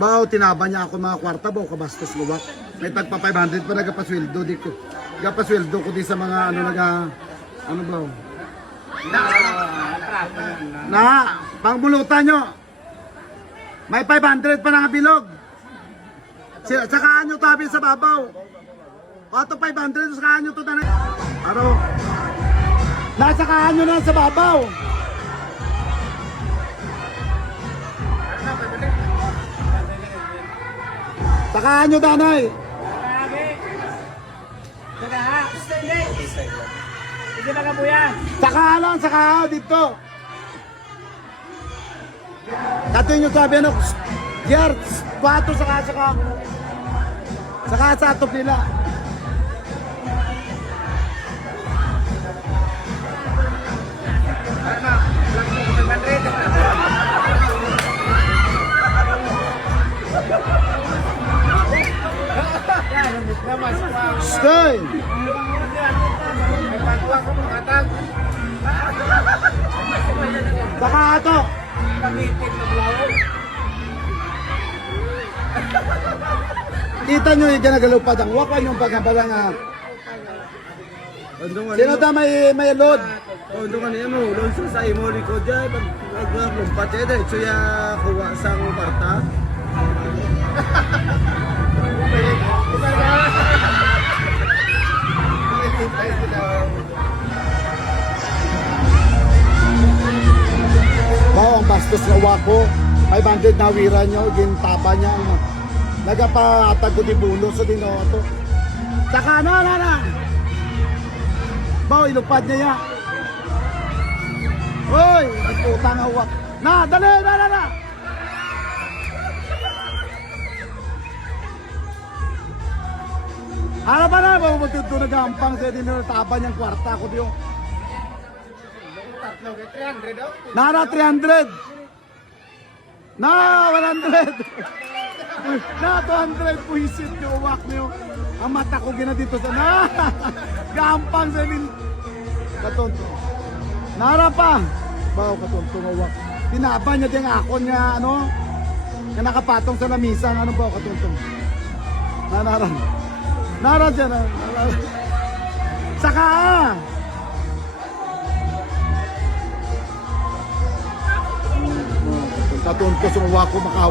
Bao, tinaba niya ako mga kwarta, bao, kabastos luwak. May tagpa 500 pa nagapasweldo di ko. Nagapasweldo ko di sa mga ano ano ba? Na, pangbulutan nyo. May 500 pa na bilog. Sakaan nyo tabi sa babaw. Pato 500, sakaan nyo to na. Aro. Nasakaan nyo na sa babaw. Sakaan nyo danay. Saka lang, saka dito. Dito nyo sabi ano, Gertz, 4 saka sa atop nila. Stay! Saka ato! Kita nyo yung ganagalupad ang wakan yung pagkabala nga. Sino ta may load? Doon niya mo, doon sa imo ko dyan, pag-lumpat siya dahil siya kuha sa kwarta. Bao, ang bastos nga wako. 500 na wira nyo, gintapa niya. Nagapatag ko di bulo sa dinoto. Saka na. Bao, ilupad niya ya. Hoy, putang awak. Na, dali, na. Ano ba na? Bao, matito nagampang sa dinatapa niyang kwarta ko diyo. Nara 300. Na 100. Na 200 puisit yung uwak niyo. Ang mata ko gina dito sa na. Gampang sa din. Katonto. Nara pa. Bao katonto ng uwak. Tinaba niya diyang akon nga ano. Nga nakapatong sa lamisang ano ba katonto. Nara. Nara dyan. Saka katonto sa uwak ko makaw.